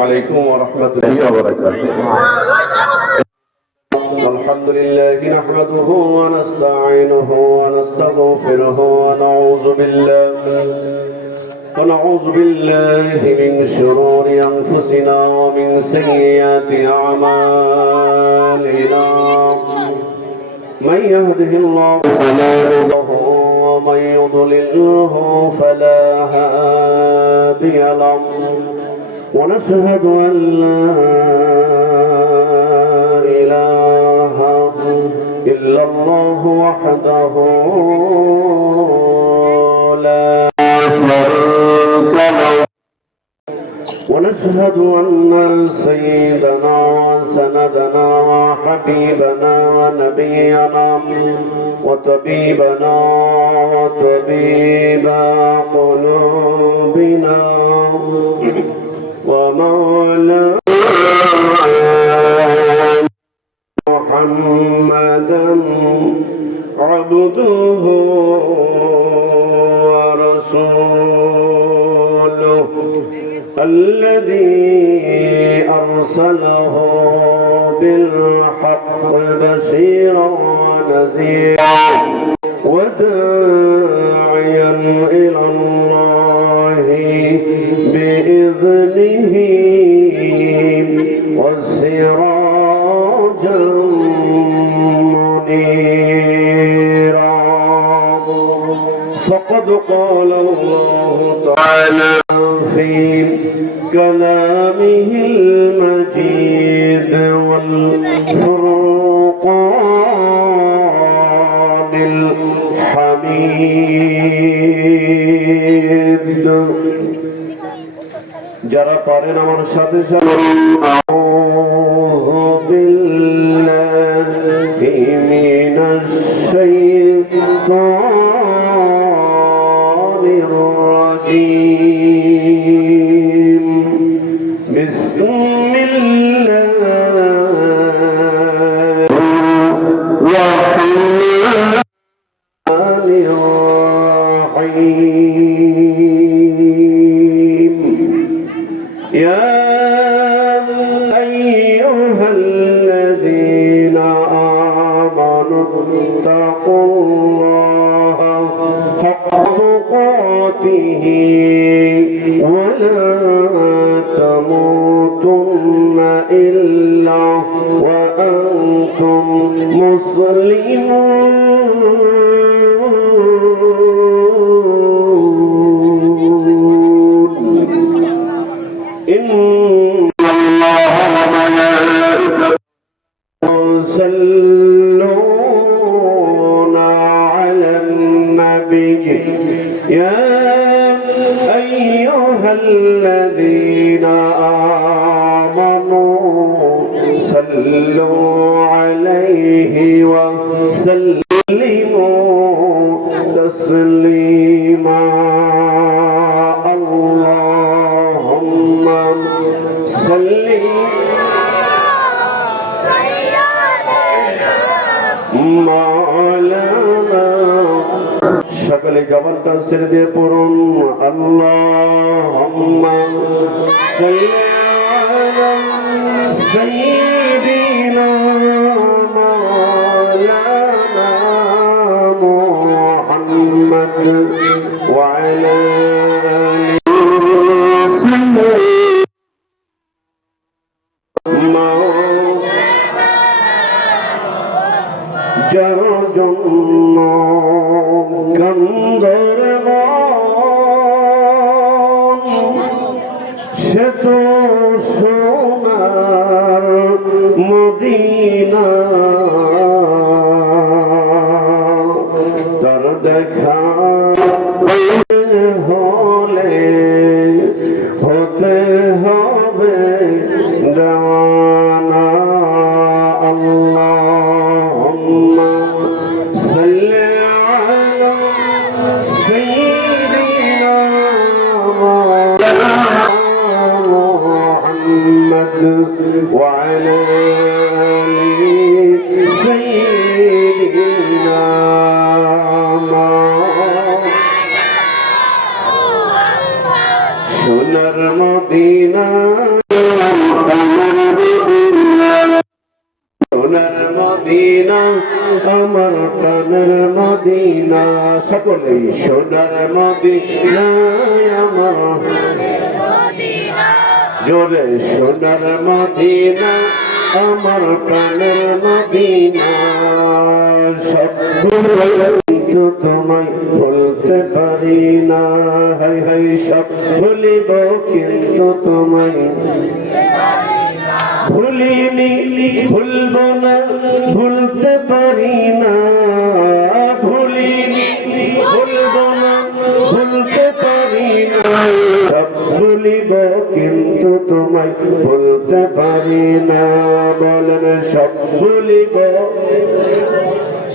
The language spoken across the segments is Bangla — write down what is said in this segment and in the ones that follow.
عليكم ورحمة الله وبركاته. الحمد لله نحمده ونستعينه ونستغفره ونعوذ بالله من شرور أنفسنا ومن سيئات أعمالنا. من يهده الله فلا مضل له ومن يضلله فلا هادي له. ونشهد أن لا إله إلا الله وحده لا شريك له. ونشهد أن سيدنا وسندنا وحبيبنا ونبينا وطبيبنا وطبيب قلوبنا ومولانا محمدا عبده ورسوله الذي أرسله بالحق بشيرا ونذيرا وداعيا إلى الله بإذنه وسراجا منيرا. فقد قال الله تعالى في كلامه المجيد والفرقان الحميد. যারা পারেন আমার সাথে সাথে আউযু বিল্লাহি মিনাশ শাইতানির রাজীম. বিসমিল্লাহির রাহমানির রাহিম. يا أيها الذين آمنوا اتقوا الله حق تقاته ولا تموتن إلا وأنتم مسلمون. يصلون على النبي يا أيها الذين آمنوا صلوا عليه وسلموا تسليما. اللهم صل সকলে জবানটা ছেড়ে দিয়ে পড়ুন আল্লাহুম্মা সাল্লি আলা সাইয়্যিদিনা মাওলানা মুহাম্মদ ওয়া আলা যার জন্য কান্দর মন সে তো সোনার মদিনা. তার দেখা হলে হতে হবে দেওয়ানা. আল্লাহুম্মা সাল্লি আলা সাইয়্যিদিনা মুহাম্মদ ওয়া আলা আলি সাইয়্যিদিনা. সোনার মদিনা মদিনা আমার প্রাণের মদিনা সকলেই সোনার মদিনা আমার জোরে সোনার মদিনা আমার প্রাণের মদিনা সব কিন্তু তোমায় বলতে পারি না হাই হাই সব ভুলিব কিন্তু তোমায় ভুলিনি ভুলব না ভুলতে পারি না ভুলিনি ভুলব না ভুলতে পারি না সব ভুলিব কিন্তু তোমায় ভুলতে পারি না বলেন সব ভুলিব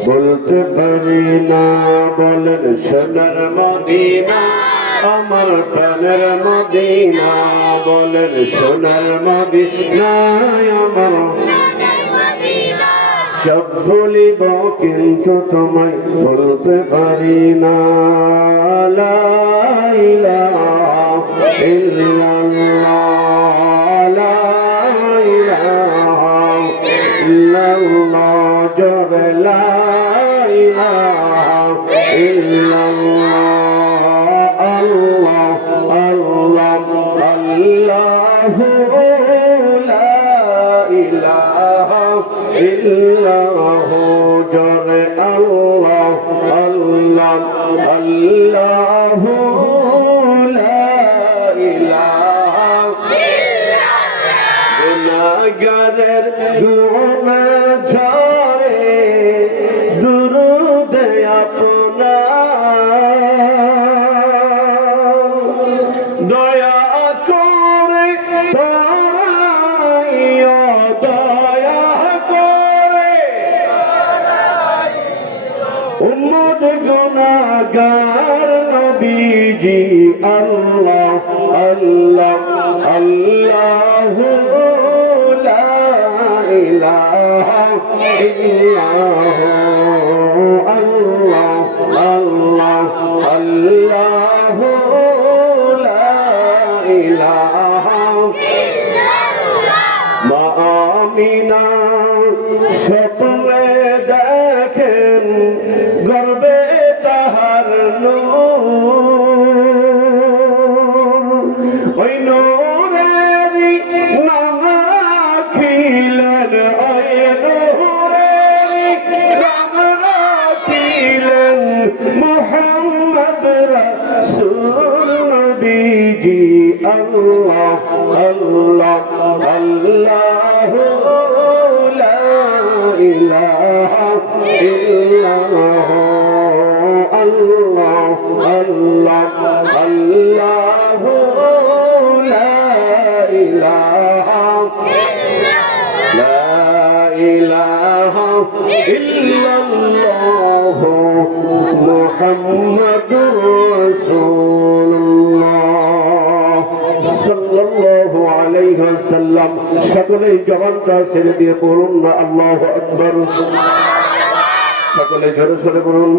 বলতে পারি না বলেন সোনার মদিনা আমার প্রাণের মদিনা বলেন সোনার মদিনা আমার সব ভুলিব কিন্তু তোমায় বলতে পারি না লা ইলাহা ইল্লাল্লাহ লা ইলাহা ইল্লাল্লাহ জোরে লা ইলাহা ইল্লাল্লাহ আল্লাহ আল্লাহ আল্লাহু লা ইলাহা ইল্লাহু জোরে আল্লাহ আল্লাহ আল্লাহু লা ইলাহা ইল্লাল্লাহ গুনাহগারের গুনাহ ঝরে দুরূদ আপনার দয়া করে তারাইয়া দয়া করে উম্মত গুনাহগার নবীজি আল্লাহ আল্লাহ আল্লাহু লা ইলাহা ইল্লাহু আল্লাহ আল্লাহ আল্লাহু লা ইলাহা ইল্লাল্লাহ মা আমিনা স্বপ্নে দেখেন গর্বে তাহার নূর ওই নূরেরই নাম রাখিলেন ওই নূরেরই নাম রাখিলেন মুহাম্মদ রাসূল নবীজি আল্লাহ আল্লাহ আল্লাহু লা ইলাহা ইল্লাল্লাহ আল্লাহ আল্লাহ আল্লাহু লা ইলাহা লা ইলাহা ইল্লাল্লাহ মুহাম্মাদুর রাসূলুল্লাহ সাল্লাল্লাহু আলাইহি ওয়াসাল্লাম সকলেই জবানটা ছেড়ে দিয়ে বলুন না আল্লাহু আকবার সকলে জোরে জোরে বলুন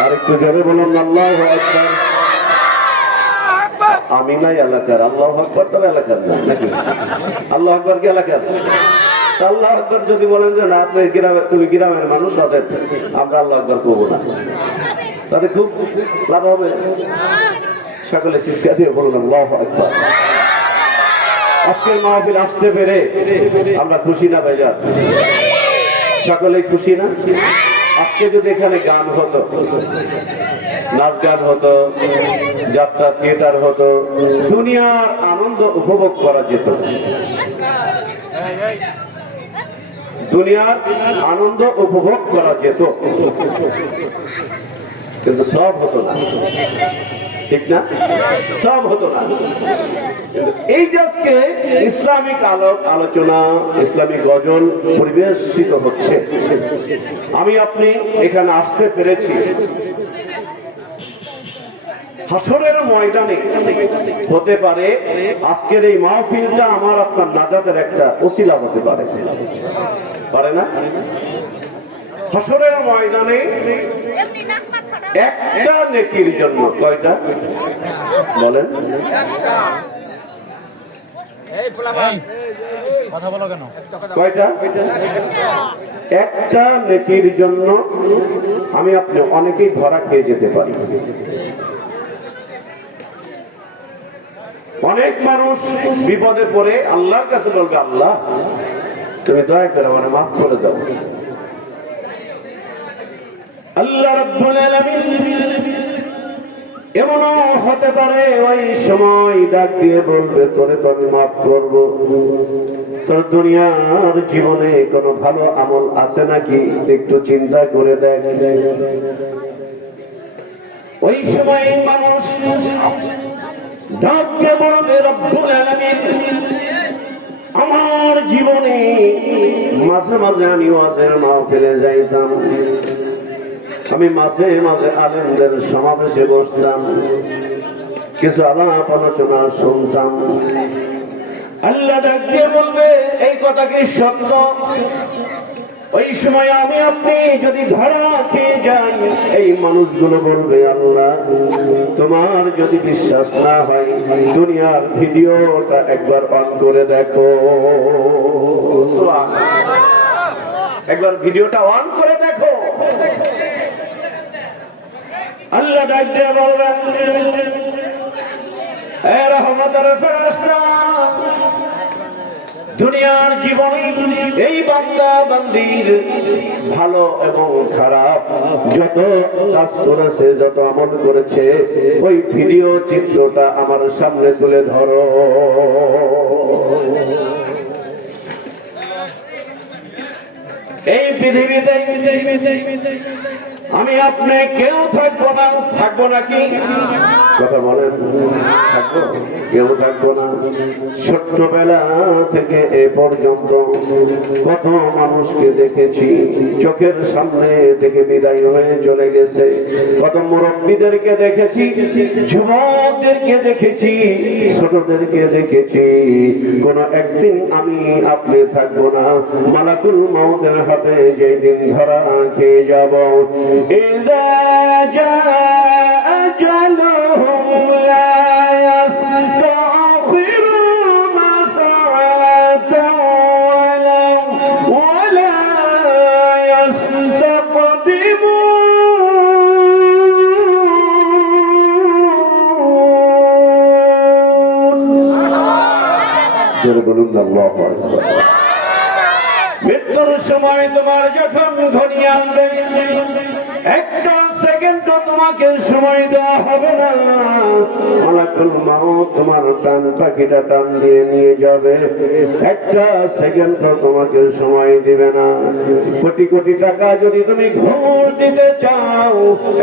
আর একটু জোরে বলুন আল্লাহু আকবার আমি নাই এলাকার আল্লাহু আকবার তো এলাকার না নাকি আল্লাহু আকবার কি এলাকার আল্লাহু আকবার যদি বলেন যে না আপনি গ্রামের তুমি গ্রামের মানুষ হবে আমরা আল্লাহু আকবার করব না তাহলে খুব লাভ হবে সকলে চিৎকার দিয়ে বলুন আল্লাহু আকবার আজকের মাহফিল আসতে পেরে আমরা খুশি না ভাইজান সকলেই খুশি না আজকে যদি এখানে গান হতো নাচ গান হতো যাত্রা থিয়েটার হতো দুনিয়ার আনন্দ উপভোগ করা যেত দুনিয়ার আনন্দ উপভোগ করা যেত কিন্তু সব হতো না ঠিক না সব হতো না এই আজকে ইসলামিক আলোচনা ইসলামিক গজল পরিবেশিত হচ্ছে আমি আপনি এখানে আসতে পেরেছি হাসরের ময়দানে হতে পারে আজকের এই মাহফিলটা আমার আপনার নাজাতের একটা ওসিলা হতে পারে পারে না হাসরের ময়দানে একটা নেকির জন্য কয়টা বলেন কথা বলো কেন? কয়টা? একটা নেকির জন্য আমি আপনি অনেকেই ধরা খেয়ে যেতে পারি। অনেক মানুষ বিপদে পড়ে আল্লাহর কাছে বলবে, আল্লাহ তুমি দয়া করে আমাকে মাফ করে দাও। আল্লাহ রাব্বুল আলামিন এমনও হতে পারে ওই সময় ডাক দিয়ে বলবে, তোরে তো আমি মাফ করব, তোর দুনিয়ার জীবনে কোনো ভালো আমল আছে নাকি একটু চিন্তা করে দেখ। ওই সময় মানুষ ডাক দিয়ে বলবে, রব্বুল আলামিন আমার জীবনে মাঝে মাঝে আমি ওয়াজের মাহফিলে যাইতাম, আমি মাঝে মাঝে আলেমদের সমাবেশে বসতাম, কিছু আলাপ আলোচনা শুনতাম। আল্লাহ ডাক দিয়ে বলবে, এই কথা কি সত্য? ওই সময় আমি আপনি যদি ধরা খেয়ে যাই, এই মানুষগুলো বলবে, আল্লাহ তোমার যদি বিশ্বাস না হয় দুনিয়ার ভিডিওটা একবার অন করে দেখো। একবার ভিডিওটা অন করে দেখো। আল্লাহ ডাক দিয়ে বলবেন, এ রহমতের ফেরেশতা, দুনিয়ার জীবনে এই বান্দা বান্দির ভালো এবং খারাপ যত কাজ করেছে, যত আমল করেছে, ওই ভিডিও চিত্রটা আমার সামনে তুলে ধরো। এই পৃথিবীতে আমি আপনি কেউ থাকবো না, থাকবো নাকি? কথা বলেন, থাকবো? কেউ থাকবো না। ছোট্টবেলা থেকে এ পর্যন্ত কত মানুষকে দেখেছি, চোখের সামনে থেকে বিদায় হয়ে চলে গেছে। কত মুরব্বীদেরকে দেখেছি, যুবকদেরকে দেখেছি, ছোটদেরকে দেখেছি। কোনো একদিন আমি আপনি থাকবো না। মালাকুল মউতের হাতে যেই দিন ধরা খেয়ে যাব, ইযা জাআ আজালুহুম লা ইয়াসতাখিরুনা সাআতান ওয়ালা ইয়াসতাকদিমুন। জোরে বলুন আল্লাহু আকবার। মৃত্যুর সময় তোমার যখন ঘনিয়ে আসবে, একটা সেকেন্ড তোমাকে সময় দেওয়া হবে না। মালাকুল মউত তোমার প্রাণ পাখিটা টান দিয়ে নিয়ে যাবে, একটা সেকেন্ড তোমাকে সময় দিবে না। কোটি কোটি টাকা যদি তুমি ঘুষ দিতে চাও,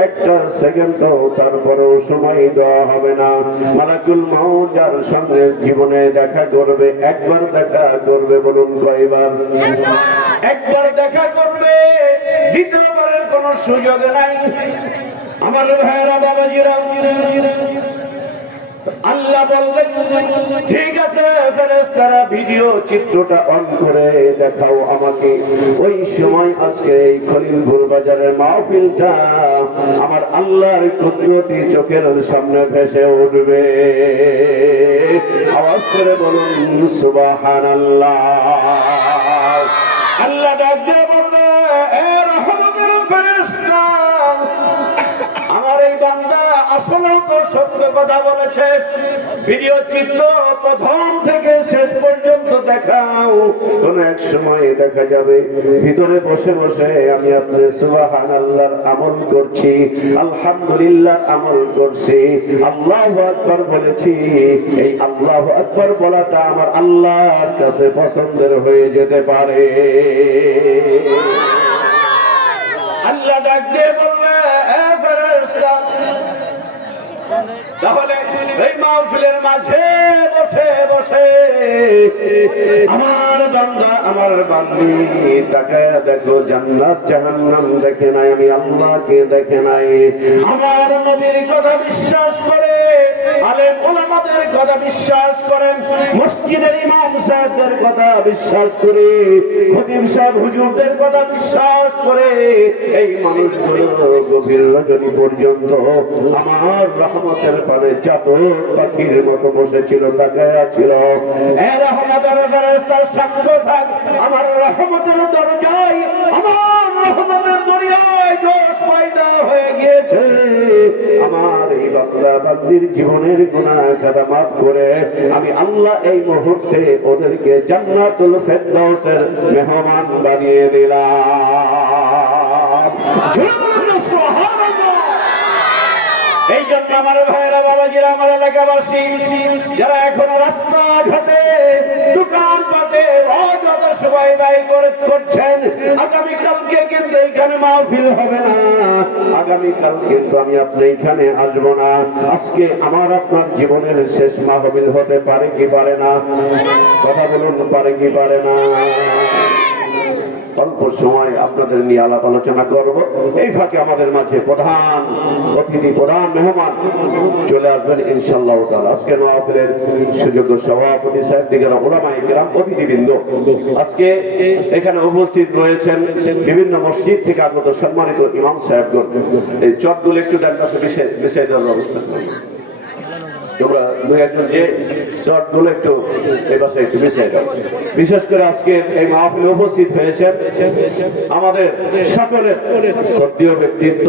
একটা সেকেন্ড তারপরেও সময় দেওয়া হবে না। মালাকুল মউত যার সঙ্গে জীবনে দেখা করবে, একবার দেখা করবে, বলুন কয়বার? একবার দেখা করবে, দ্বিতীয়বারের কোন সুযোগ নাই। আমার ভাইরা, বাবাজিরা, আল্লাহ বলবেন, ঠিক আছে ফেরেশতারা ভিডিও চিত্রটা অন করে দেখাও আমাকে। ওই সময় আজকে এই খলিলপুর বাজারের মাহফিলটা আমার আল্লাহর কুদরতি চোখের সামনে ভেসে উঠবে। আওয়াজ করে বলুন সুবহানাল্লাহ। আল্লাহ ডাক দিয়ে বলবে, এ রহমতের ফেরেশতা, আমার এই বান্দা আসলে তো সত্য কথা বলেছে। ভিডিও চিত্র প্রথম থেকে শেষ পর্যন্ত দেখাও। কোন এক সময় দেখা যাবে ভিতরে বসে বসে আমি আপনি সুবহানাল্লাহর আমল করছি, আলহামদুলিল্লাহ আমল করছি, আল্লাহু আকবার বলেছি। এই আল্লাহু আকবার বলাটা আমার আল্লাহর কাছে পছন্দের হয়ে যেতে পারে। আল্লাহ ডাক দিয়ে বলবে, এ ফেরেশতা, তাহলে এই মাহফিলের মাঝে বসে বসে আমার বান্দা, আমার বান্দি তাকায়া দেখো, জান্নাত জাহান্নাম দেখে নাই, আমি আল্লাহকে দেখে নাই। আমার নবীর কথা বিশ্বাস করে আলেম ওলামাদের কথা বিশ্বাস করেন, মসজিদের ইমাম সাহেবদের কথা বিশ্বাস করে, খতিব সাহেব হুজুরদের কথা বিশ্বাস করে, এই মানুষগুলো গভীর রজনী পর্যন্ত আমার রহমতের পানে চাতক পাখির মতো বসেছিল, তাকায়া ছিল। এ রহমতের ফেরেশতার সাক্ষ্য থাক, আমার রহমতের দরজায়, আমার রহমতের দরিয়ায় জোশ পয়দা হয়ে গিয়েছে। আমার এই বান্দা বান্দির জীবনের গুনাহ খাতা মাফ করে আমি আল্লাহ এই মুহূর্তে ওদেরকে জান্নাতুল ফেরদাউসের মেহমান বানিয়ে দিলাম। এই জন্য আমার ভাইয়েরা, বাবাজিরা, আমার এলাকাবাসী যারা এখনো রাস্তাঘাটে দোকান পাটে অযথা সবাই ব্যয় করছেন, আগামীকালকে কিন্তু এখানে মাহফিল হবে না, আগামীকাল কিন্তু আমি আপনি এখানে আসবো না। আজকে আমার আপনার জীবনের শেষ মাহফিল হতে পারে কি পারে না? কথা বলুন, পারে কি পারে না? অল্প সময় আপনাদের নিয়ে আলাপ আলোচনা করব। এই ফাঁকে আমাদের মাঝে প্রধান অতিথি, প্রধান মেহমান চলে আসবেন ইনশাআল্লাহ তাআলা। আজকের মাহফিলের সুযোগ্য সভাপতি সাহেব, দিগের উলামায়ে কেরাম, অতিথিবৃন্দ, আজকে এখানে উপস্থিত রয়েছেন বিভিন্ন মসজিদ থেকে আগত সম্মানিত ইমাম সাহেবগণ। এই চটগুলো একটু ডান পাশে বিছাই দেওয়ার ব্যবস্থা করুন। তোমরা দুই একজন যে চটগুলো একটু এই পাশে একটু বিছাই দাও। বিশেষ করে আজকে এই মাহফিলে উপস্থিত হয়েছেন আমাদের সকলের শ্রদ্ধেয় ব্যক্তিত্ব,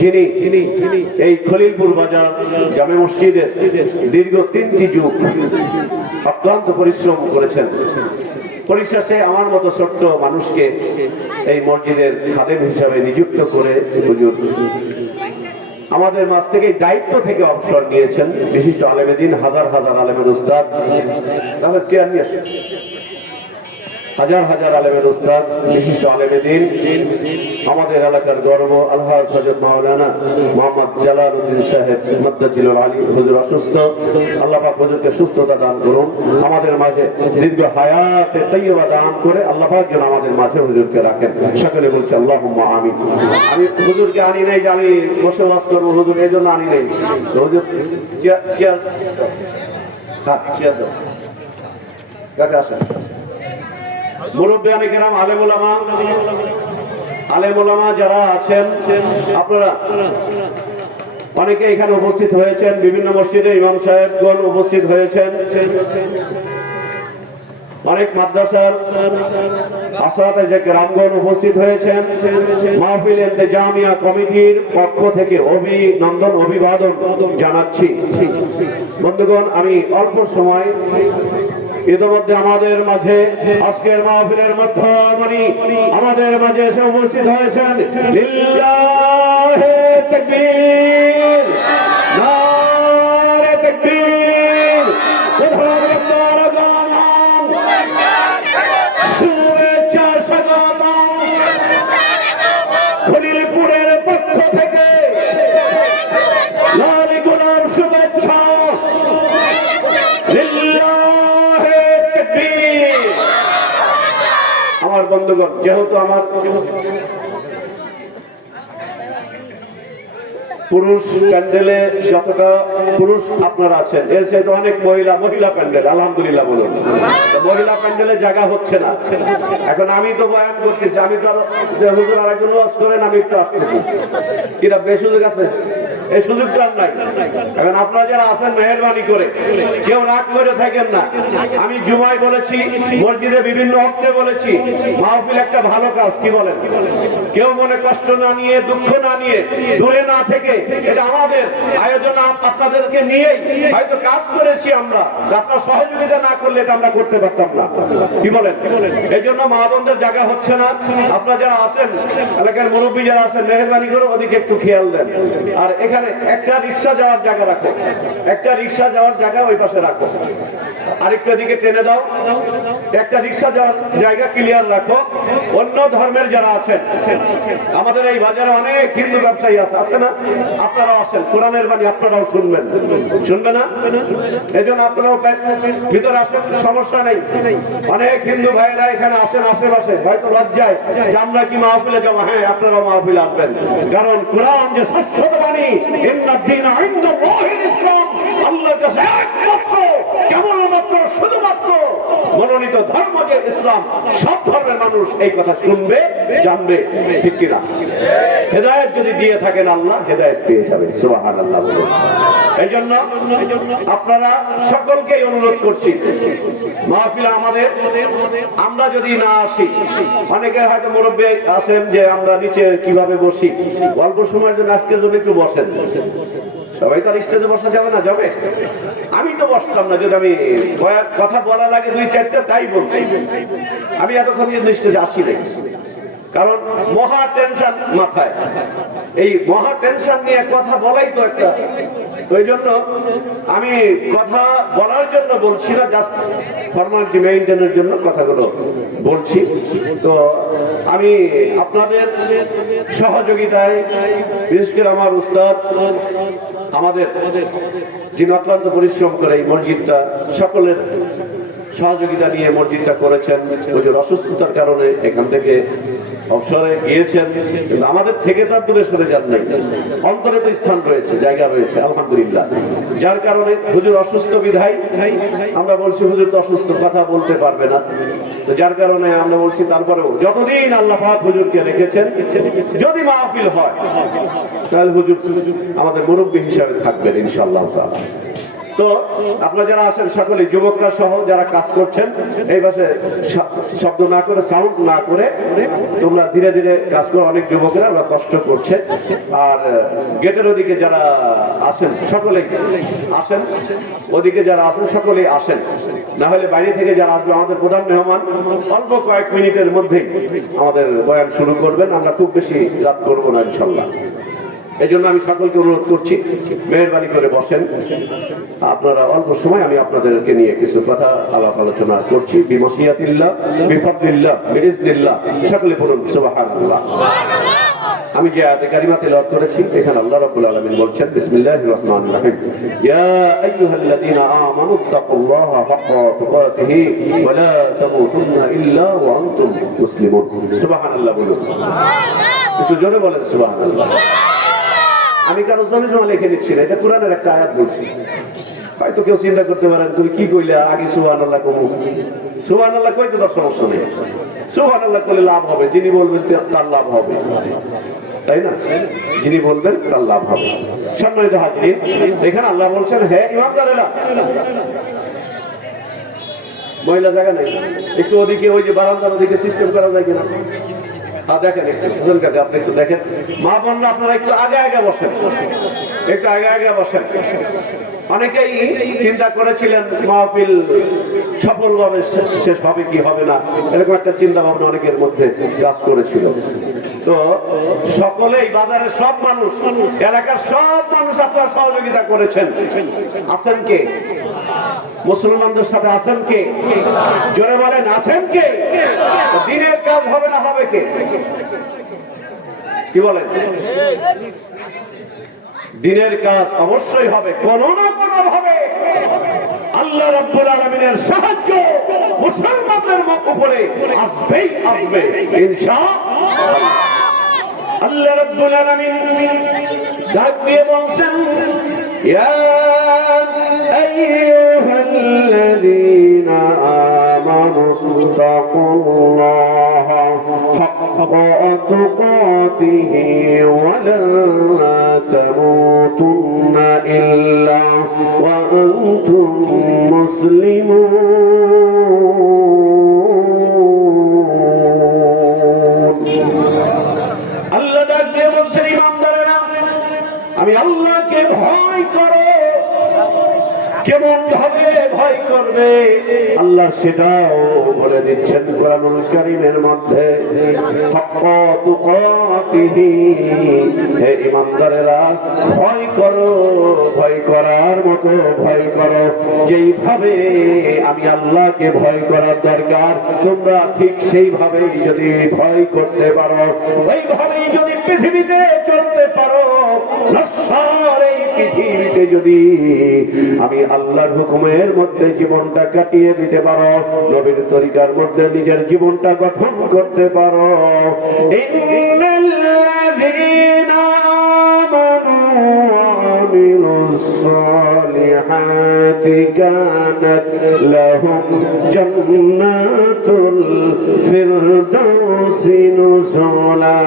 যিনি এই খলিলপুর বাজার জামে মসজিদের দীর্ঘ 3টি যুগ অক্লান্ত পরিশ্রম করেছেন। পরিশেষে আমার মতো ছোট্ট মানুষকে এই মসজিদের খাদেম হিসাবে নিযুক্ত করে হুজুর আমাদের মাঝ থেকে দায়িত্ব থেকে অবসর নিয়েছেন। বিশিষ্ট আলেমে দ্বীন, হাজার হাজার আলেমের উস্তাদ, হাজার হাজার আলেমের উস্তাদ, বিশিষ্ট আলেমে দ্বীন, আমাদের এলাকার গর্ব আলহাজ হযরত মাওলানা মোহাম্মদ জালালউদ্দিন সাহেব মাদ্দাজিলুল আলী হুজুর অসুস্থ। আল্লাহ পাক হুজুরকে সুস্থতা দান করুন, আমাদের মাঝে দীর্ঘ হায়াতে তাইয়্যিবা দান করে আল্লাহ পাক যেন আমাদের মাঝে হুজুরকে রাখেন। সকলে বলছি আল্লাহুম্মা আমিন। আমি হুজুরকে আনি নাই যে আমি বসে ওয়াজ করবো, হুজুর এই জন্য আনি নাই। হুজুর চেয়ার দাও, কাকা আসেন। মুরব্বিয়ানে কেরাম, আলেম ওলামা যারা আছেন, আপনারা অনেকে এখানে উপস্থিত হয়েছেন, বিভিন্ন মসজিদে ইমাম সাহেবগণ উপস্থিত হয়েছেন, অনেক মাদ্রাসার আসাতে কেরামগণ উপস্থিত হয়েছেন। মাহফিল ইন্তেজামিয়া কমিটির পক্ষ থেকে অভিনন্দন, অভিবাদন জানাচ্ছি। বন্ধুগণ, আমি অল্প সময় ইতিমধ্যে আমাদের মাঝে আজকের মাহফিলের মধ্যমণি আমাদের মাঝে এসে উপস্থিত হয়েছেন। লিল্লাহে তাকবীর, নারে তাকবীর, শুভেচ্ছা স্বাগতম। খলিলপুরের পক্ষ থেকে লাল গোলাপ শুভেচ্ছা। আমার বন্ধুগণ, যেহেতু আমার পুরুষ প্যান্ডেলে যতটা পুরুষ আপনারা আছেন, এর সাথে অনেক মহিলা প্যান্ডেল, আলহামদুলিল্লাহ বলুন। মহিলা প্যান্ডেলে জায়গা হচ্ছে না। এখন আমি তো বয়ান করতেছি, আমি তো হুজুর আরেকজন ওয়াজ করেন, আমি একটু আসতেছি, কিরা বেসুযোগ আছে, এই সুযোগটা নাই। এখন আপনারা যারা আছেন মেহেরবানি করে কেউ রাগ করে থাকেন না। আমি জুমায় বলেছি, মসজিদে বিভিন্ন অক্তে বলেছি, মাহফিল একটা ভালো কাজ, কি বলেন? কেউ মনে কষ্ট না নিয়ে, দুঃখ না নিয়ে, দূরে না থেকে, এটা আমাদের আয়োজন আপনাদেরকে নিয়েই হয়তো কাজ করেছি আমরা। আপনার সহযোগিতা না করলে এটা আমরা করতে পারতাম না, কি বলেন? এই জন্য মা বোনদের জায়গা হচ্ছে না। আপনারা যারা আছেন, এলাকার মুরব্বী যারা আছেন, মেহেরবানি করে ওদিকে একটু খেয়াল দেন। আর এখানে একটা রিক্সা যাওয়ার জায়গা রাখো, একটা রিক্সা যাওয়ার জায়গা ওই পাশে রাখো, আরেকটা দিকে টেনে দাও, একটা রিক্সা যাওয়ার জায়গা ক্লিয়ার রাখো। অন্য ধর্মের যারা আছেন, আমাদের এই বাজারে অনেক হিন্দু ব্যবসায়ী আছে না? আপনারাও আসেন, কোরআনের বাণী আপনারাও শুনবেন, শুনবে না? এই জন্য আপনারাও ভিতরে আসেন, সমস্যা নেই। অনেক হিন্দু ভাইয়েরা এখানে আসেন আশেপাশে, হয়তো লজ্জায় যে আমরা কি মাহফিলে যাবো। হ্যাঁ, আপনারাও মাহফিলে আসবেন, কারণ কোরআন যে শাশ্বত বাণী, ইন্নাদ দীনা ইনদাল্লাহিল ইসলাম, আল্লাহর কাছে একমাত্র কেবলমাত্র শুধুমাত্র মনোনীত ধর্ম যে ইসলাম, সব ধর্মের মানুষ এই কথা শুনবে, জানবে, ঠিক কিনা? হেদায়েত যদি দিয়ে থাকেন আল্লাহ হেদায়েত পেয়ে যাবে। সুবহানাল্লাহ। এই জন্য আপনারা সকলকেই অনুরোধ করছি, মাহফিলে আমাদের আমরা যদি না আসি, অনেকে হয়তো মুরব্বী আছেন যে আমরা নিচে কিভাবে বসি, অল্প সময়ের জন্য আজকের জন্য একটু বসেন। সবাই তো আর স্টেজে বসা যাবে না, যাবে? আমি তো বসতাম না, যদি আমি কথা বলা লাগে 2-4টা তাই বলছি। আমি এতক্ষণ স্টেজে আসি নাই, কারণ মহা টেনশন মাথায়। এই মহা টেনশন নিয়ে কথা বলাই তো একটা, ওই জন্য আমি কথা বলার জন্য বলছি না, জাস্ট ফর্মালিটি মেইনটেনের জন্য কথাগুলো বলছি। তো আমি আপনাদের সহযোগিতায়, বিশেষ করে আমার উস্তাদ, আমাদের যিনি অত্যন্ত পরিশ্রম করে এই মসজিদটা, সকলের সহযোগিতা নিয়ে মসজিদটা করেছেন। হুজুর অসুস্থতার কারণে এখান থেকে অবসরে গিয়েছেন, কিন্তু আমাদের থেকে তার দূরে সরে যান নাই, অন্তরে তো স্থান রয়েছে, জায়গা রয়েছে আলহামদুলিল্লাহ। যার কারণে হুজুর অসুস্থ বিধায় আমরা বলছি হুজুর তো অসুস্থ, কথা বলতে পারবে না, তো যার কারণে আমরা বলছি তারপরেও যতদিন আল্লাহ পাক হুজুরকে রেখেছেন, যদি মাহফিল হয় তাহলে হুজুর আমাদের মুরব্বী হিসাবে থাকবেন ইনশাআল্লাহ তাআলা। তো আপনারা যারা আছেন সকলে, যুবকরা সহ যারা কাজ করছেন, এই পাশে শব্দ না করে, সাউন্ড না করে তোমরা ধীরে ধীরে কাজ করো। অনেক যুবকরা ওরা কষ্ট করছে। আর গেটের ওদিকে যারা আছেন সকলেই আসেন, ওদিকে যারা আছেন সকলেই আসেন, না হলে বাইরে থেকে যারা আসবে, আমাদের প্রধান মেহমান অল্প কয়েক মিনিটের মধ্যেই আমাদের বয়ান শুরু করবেন। আমরা খুব বেশি রাত করবো না ইনশাআল্লাহ। এই জন্য আমি সকলকে অনুরোধ করছি, মেহেরবানি করে বসেন আপনারা অল্প সময়। আমি আপনাদেরকে নিয়ে কিছু কথা আলাপ আলোচনা করছি। বিমাসিয়াতিল্লাহ, বিফাদলিল্লাহ, বিইজনিল্লাহ, সকলে বলুন সুবহানাল্লাহ। আমি যে আয়াতে কারিমা তেলাওয়াত করেছি, এখানে আল্লাহ রাব্বুল আলামিন বলছেন, বিসমিল্লাহির রাহমানির রাহিম, ইয়া আইয়ুহাল্লাযীনা আমানুত্তাকুল্লাহা হাক্কা তুকাতিহি ওয়া লা তামুতুন্না ইল্লা ওয়া আনতুম মুসলিমুন। সুবহানাল্লাহ বলুন, সুবহানাল্লাহ। একটু জোরে বলেন সুবহানাল্লাহ। আমি কারো জমা লিখে নিচ্ছি না, এটা কোরআনের একটা আয়াত বলছি। হয়তো কেউ চিন্তা করতে পারেন তুমি কি কইলে, আগে সুবহানাল্লাহ কমু। সুবহানাল্লাহ কইতে তো সমস্যা নেই, সুবহানাল্লাহ করলে লাভ হবে, যিনি বলবেন তার লাভ হবে, তাই না? যিনি বলবেন তার লাভ হবে। সম্মানিত হাজির, এখানে আল্লাহ বলছেন, হে ইমানদারেরা, মহিলা জায়গা নেই, একটু ওদিকে ওই যে বারান্দার ওদিকে সিস্টেম করা যায় কিনা দেখেন, আপনি একটু দেখেন। মা বোনরা আপনারা একটু আগে আগে বসেন, একটু আগে আগে বসেন। অনেকেই চিন্তা করেছিলেন মাহফিল সফলভাবে শেষ হবে কি হবে না, এরকম একটা চিন্তা ভাবনা অনেকের মধ্যে কাজ করেছিল। তো সকলেই, বাজারের সব মানুষ, এলাকার সব মানুষ আপনারা সহযোগিতা করেছেন। আছেন কে? মুসলমানদের সাথে আছেন কে? জোরে বলেন, আছেন কে? দিনের কাজ হবে না হবে কে? কি বলেন? দিনের কাজ অবশ্যই হবে, কোন না কোন ভাবে আল্লাহ রাব্বুল আলামিনের সাহায্য মুসলমানদের উপরে আসবেই আসবে ইনশাআল্লাহ। আল্লাহ রাব্বুল আলামিন ডাক দিয়ে বলছেন, ইয়া আইয়ুহাল্লাযীনা আমানুত্তাকুল্লাহা হাক্কা তুকাতিহি ওয়া লা তামুতুন্না ইল্লা ওয়া আনতুম মুসলিমুন। আল্লাহ ডাক দিয়ে বলছেন, ইমানদারেরা, আমি আল্লাহকে ভয় করো। কেমন ভাবে ভয় করবে আল্লাহ সেটাও বলে দিচ্ছেন কোরআনুল কারীমের মধ্যে। হাক্কা তুকাতিহি, হে ঈমানদারেরা ভয় করো, ভয় করার মতো ভয় করো, যেইভাবে আমি আল্লাহকে ভয় করার দরকার তোমরা ঠিক সেইভাবেই যদি ভয় করতে পারো, ওইভাবেই যদি পৃথিবীতে চলতে পারো, নশ্বর এই পৃথিবীতে যদি আমি আল্লাহর হুকুমের মধ্যে জীবনটা কাটিয়ে দিতে পারো, নবীর তরিকার মধ্যে নিজের জীবনটা গঠন করতে পারো, ইন্নাল্লাযীনা আমানু ওয়া আমিলুস الصالحات كانت لهم جنات الفردوس نزلا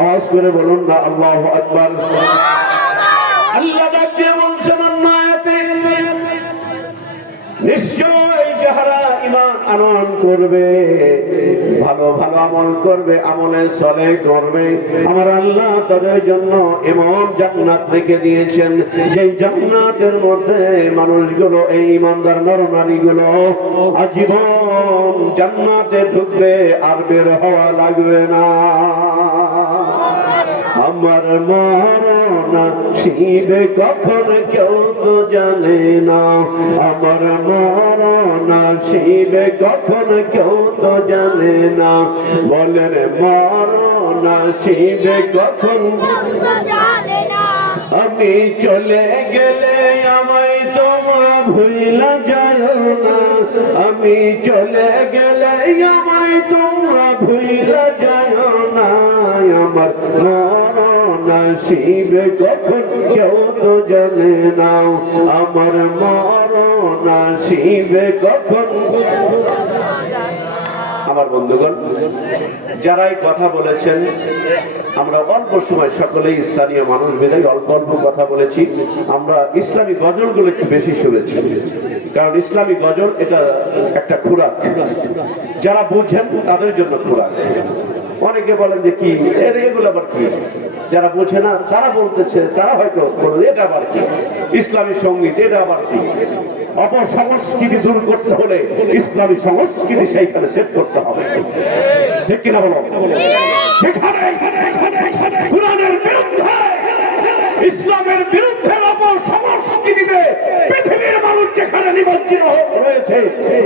আওয়াজ করে বলুন না আল্লাহু আকবার আল্লাহ ডাক দিয়ে বলছেন আয়াতে নিশ্চয় যারা ঈমান আনয়ন করবে ভালো ভালো আমল করবে আমলে সালেহ করবে আমার আল্লাহ তাদের জন্য এমন জান্নাত রেখে দিয়েছেন যেই জান্নাতের মধ্যে মানুষগুলো এই ঈমানদার নরনারীগুলো আজীবন জান্নাতে ঢুকবে আর বের হওয়া লাগবে না আমার মরণ শিবে কখন কেউ তো জানে না আমার মরণ শিবে কখন কেউ তো জানে না বলেন মরণ শিবে কখন জানে না আমি চলে গেলে আমায় তোমরা ভুলা যায় না আমি চলে গেলে আমায় তোমরা ভুলা যায় না আমার মরণ শিবে কখন কেউ তো জানে না আমার মরণ শিবে কখন আমার বন্ধুগণ যারাই কথা বলেছেন আমরা অল্প সময় সকলেই স্থানীয় মানুষ বিধায় অল্প অল্প কথা বলেছি আমরা ইসলামী গজলগুলো একটু বেশি শুনেছি কারণ ইসলামী গজল এটা একটা খোরাক যারা বুঝেন তাদের জন্য খোরাক অনেকে বলেন যে কি এগুলো আবার কি যারা বোঝে না যারা বলতেছে তারা হয়তো এটা আবার কি ইসলামী সঙ্গীত এটা আবার কি অপসংস্কৃতি দূর করতে হলে ইসলামী সংস্কৃতি সেইখানে সেট করতে হবে ঠিক কিনা বলো সেখানে কুরআনের বিরুদ্ধে ইসলামের বিরুদ্ধে অপসংস্কৃতিতে পৃথিবীর মানুষ যেখানে নিমজ্জিত হয়েছে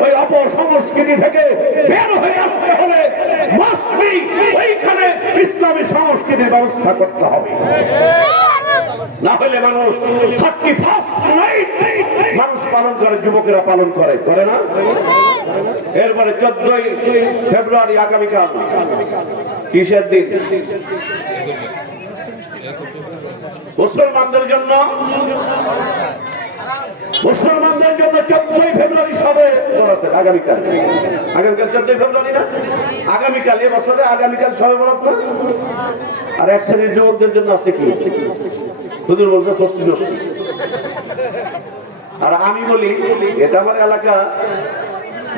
ওই অপসংস্কৃতি থেকে বের হয়ে আসতে হলে ওইখানে ইসলামী সংস্কৃতির ব্যবস্থা করতে হবে না হলে মানুষ 31st নাইট মানুষ পালন করে যুবকেরা পালন করে করে না এরপরে 14ই ফেব্রুয়ারি আগামীকাল কিসের দিন মুসলমানদের জন্য 14ই ফেব্রুয়ারি সবে আগামীকাল 14ই ফেব্রুয়ারি না আগামীকাল এবছরে আগামীকাল সবে বরাত না আর এক শ্রেণীর যুবকদের জন্য আছে কি হুজুর বলছে ফষ্টি নষ্টি আর আমি বলি এটা আমার এলাকা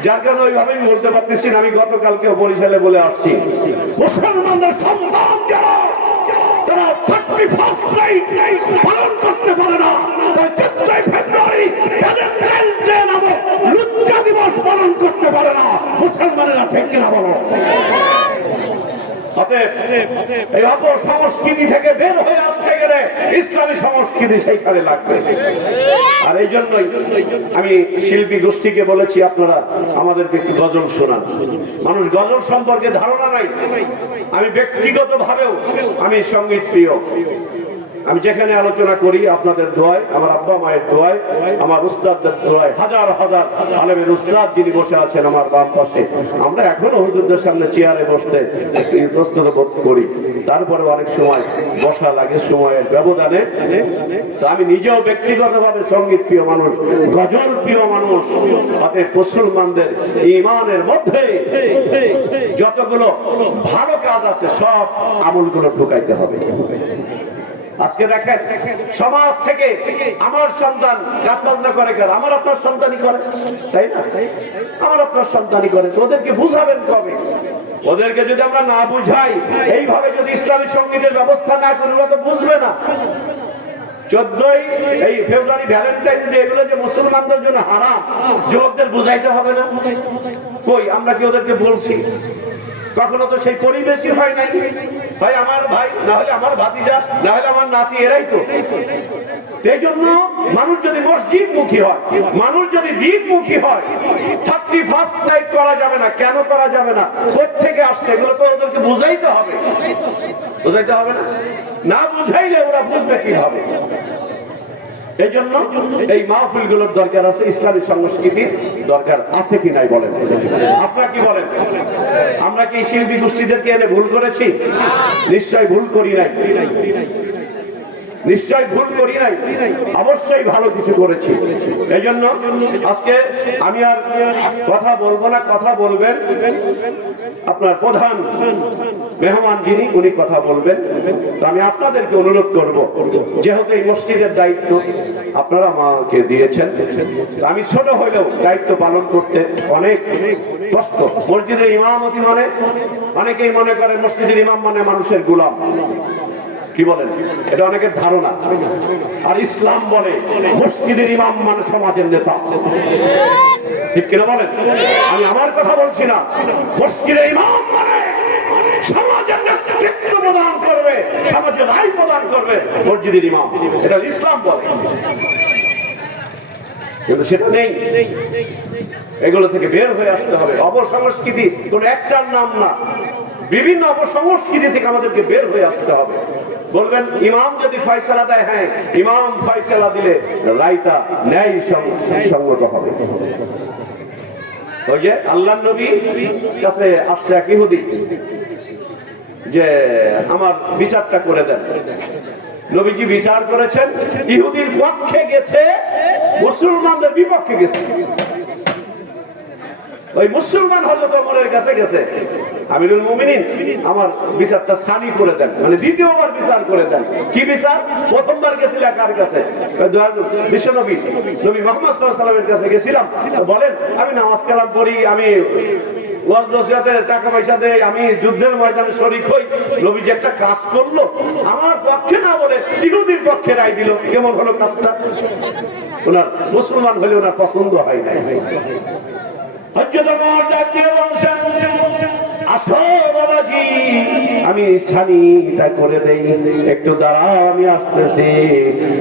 যার কারণে ওইভাবে আমি বলতে পারতেছি না আমি গতকালকে বরিশালে বলে আসছি মুসলমানদের সন্তান যারা তারা 31st নাইট পালন করতে পারে না 14ই ফেব্রুয়ারি ভ্যালেন্টাইন ডে নামক লজ্জা দিবস পালন করতে পারে না মুসলমানেরা ঠিক কিনা বলো এই অপসংস্কৃতি থেকে বের হয়ে আসতে গেলে ইসলামী সংস্কৃতি সেইখানে লাগবে আর এই জন্যই আমি শিল্পী গোষ্ঠীকে বলেছি আপনারা আমাদেরকে একটু গজল শোনান মানুষ গজল সম্পর্কে ধারণা নাই আমি ব্যক্তিগত ভাবেও আমি সঙ্গীত প্রিয় আমি যেখানে আলোচনা করি আপনাদের দোয়ায় আমার আব্বা মায়ের দোয়ায় আমার উস্তাদদের দোয়ায় হাজার হাজার আলেমের উস্তাদ যিনি বসে আছেন আমার বাম পাশে আমরা এখনো হুজুরদের সামনে চেয়ারে বসতে ইতস্তত বোধ করি তারপরে অনেক সময় বসা লাগে সময়ের ব্যবধানে তো আমি নিজেও ব্যক্তিগতভাবে সঙ্গীত প্রিয় মানুষ গজল প্রিয় মানুষ অতএব মুসলমানদের ঈমানের মধ্যে যতগুলো ভালো কাজ আছে সব আমলগুলো ঢুকাইতে হবে আজকে দেখেন সমাজ থেকে আমার সন্তান গান বাজনা করে কার আমার আপনার সন্তানই করে তাই না আমার আপনার সন্তানই করে তো ওদেরকে বুঝাবেন কবে ওদেরকে যদি আমরা না বুঝাই এইভাবে যদি ইসলামী সঙ্গীতের ব্যবস্থা না করি ওরা তো বুঝবে না 14ই ফেব্রুয়ারি ভ্যালেন্টাইন ডে এগুলো যে মুসলমানদের জন্য হারাম যুবকদের বুঝাইতে হবে না কই আমরা কি ওদেরকে বলছি কখনো তো সেই পরিবেশই হয় নাই ভাই আমার ভাই না হলে আমার ভাতিজা না হলে আমার নাতি এরাই তো এই জন্য মানুষ যদি মসজিদ মুখী হয় মানুষ যদি দ্বীপমুখী হয় 31st নাইট করা যাবে না কেন করা যাবে না কোথেকে আসছে এগুলো তো ওদেরকে বুঝাইতে হবে না না বুঝাইলে ওরা বুঝবে কি হবে এই জন্য এই মাহফিলগুলোর দরকার আছে ইসলামী সংস্কৃতির দরকার আছে কি নাই বলেন আপনারা কি বলেন আমরা কি শিল্পী গোষ্ঠীদেরকে এনে ভুল করেছি নিশ্চয় ভুল করি নাই নিশ্চয় ভুল করি নাই, অবশ্যই ভালো কিছু করেছি। এই জন্য আজকে আমি আর কথা বলবো না, কথা বলবেন আপনার প্রধান মেহমান যিনি, উনি কথা বলবেন। তো আমি আপনাদেরকে অনুরোধ করব, যেহেতু এই মসজিদের দায়িত্ব আপনারা আমাকে দিয়েছেন, আমি ছোট হইলেও দায়িত্ব পালন করতে অনেক কষ্ট। মসজিদের ইমামতি মানে অনেকেই মনে করে মসজিদের ইমাম মানে মানুষের গোলাম, কি বলেন? এটা অনেকের ধারণা। আর ইসলাম বলে মসজিদের ইমাম মানে সমাজের নেতা, ঠিক কিনা বলেন? আমি আমার কথা বলছি না, মসজিদের ইমাম মানে সমাজের নেতৃত্ব প্রদান করবে, সমাজের রায় প্রদান করবে মসজিদের ইমাম, এটা ইসলাম বলে। কিন্তু সেটা নেই, এগুলো থেকে বের হয়ে আসতে হবে। অপসংস্কৃতি কোন একটার নাম না, বিভিন্ন অপসংস্কৃতি থেকে আমাদেরকে বের হয়ে আসতে হবে। বলবেন ইমাম যদি ফয়সালা দেয়, হ্যাঁ ইমাম ফয়সালা দিলে রায়টা ন্যায় সঙ্গত হবে। ওই যে আল্লাহর নবীর কাছে আসছে এক ইহুদি, যে আমার বিচারটা করে দেন। নবীজি বিচার করেছেন, ইহুদির পক্ষে গেছে, মুসলমানদের বিপক্ষে গেছে। ওই মুসলমান হযরত ওমরের কাছে গেছে, আমিরুল মুমিনিন আমার বিচারটা সানি করে দেন, মানে দ্বিতীয়বার বিচার করে দেন। কি বিচার? প্রথমবার গেছিলাম কার কাছে? বিশ্বনবী নবী মুহাম্মদ সাল্লাল্লাহু আলাইহি ওয়াসাল্লামের কাছে গেছিলাম। বলেন আমি নামাজ কালাম পড়ি, আমি ওয়াজ নসিহতে টাকা পয়সা দেই, আমি যুদ্ধের ময়দানে শরীক হই। নবী যে একটা কাজ করলো আমার পক্ষে না বলে ইহুদির পক্ষে রায় দিল, কেমন হলো কাজটা? ওনার মুসলমান হলে ওনার পছন্দ হয় না। আমি সানিটা করে দেই, একটু দাঁড়াও আমি আসতেছি।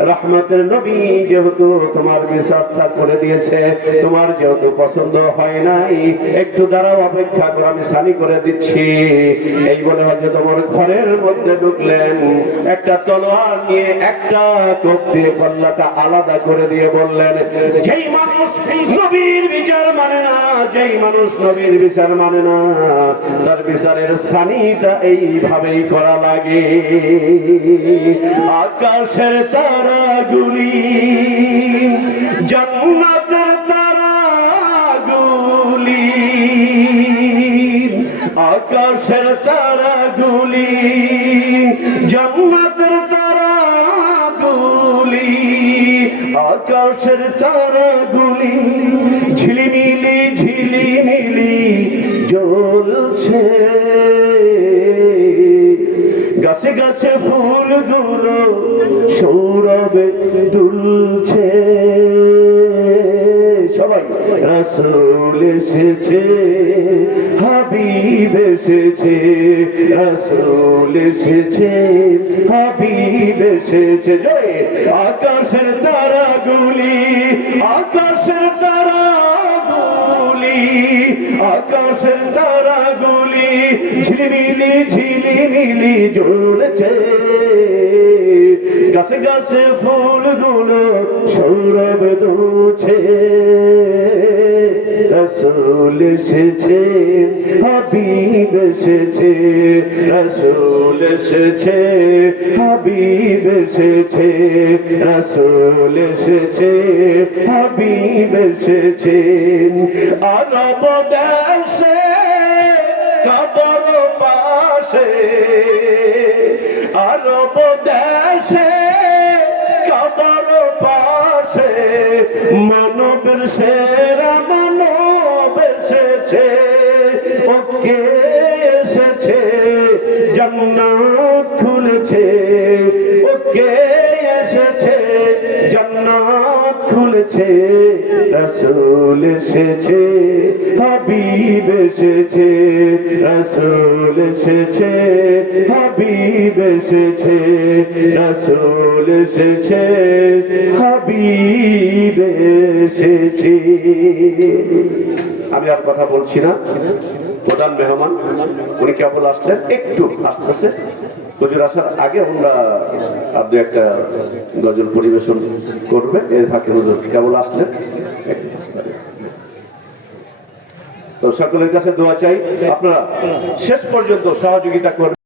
রহমতের নবী যেহেতু তোমার বিচারটা করে দিয়েছে, তোমার যেহেতু পছন্দ হয় নাই, একটু দাঁড়াও অপেক্ষা করে আমি সানি করে দিচ্ছি। এই বলে হযরত ওমর ঘরের মধ্যে ঢুকলেন, একটা তলোয়ার নিয়ে একটা কোপ দিয়ে কল্লাটা আলাদা করে দিয়ে বললেন, যেই মানুষ নবীর বিচার মানে না, যেই মানুষ নবীর বিচার মানে না, তার বিচারের সানিটা এইভাবেই করা লাগে। আকাশের তারাগুলি, জান্নাতের তারাগুলি, আকাশের তারাগুলি, জান্নাতের তারাগুলি, আকাশের তারাগুলি ঝিলিমিলি ঝিলিমিলি জ্বলছে, গাছে গাছে ফুলগুলো সৌরভে দুলছে। সবাই রাসূল এসেছে, হাবিব এসেছে, রাসূল এসেছে, হাবিব এসেছে। জয় আকাশের তারাগুলি, আকাশের তারাগুলি, আকাশের তারাগুলি ঝিলিমিলি ঝিলিমিলি জ্বলছে, গাছে গাছে ফুলগুলো সৌরভ দুলছে। রাসূল এসেছে, হাবিব এসেছে, রাসূল এসেছে, হাবিব এসেছে, রাসূল এসেছে, হাবিব এসেছে। আরব দেশে কবর পাশে, আরব দেশে কবর পাশে, মানবের সেরা মানব এসেছে, ওকে এসেছে, জান্নাত খুলেছে, ওকে এসেছে, জান্নাত খুলেছে। রাসূল এসেছে, হাবিব এসেছে, রাসূল এসেছে, হাবিব এসেছে, রাসূল এসেছে, হাবিব এসেছে। আমি আর কথা বলছি না, প্রধান মেহমান উনি কেবল আসলেন, একটু আসতেছে। হুজুর আসার আগে আমরা আর দু একটা গজল পরিবেশন করবে, এর ফাঁকে হুজুর কেবল আসলেন। তো সকলের কাছে দোয়া চাই, আপনারা শেষ পর্যন্ত সহযোগিতা করবেন।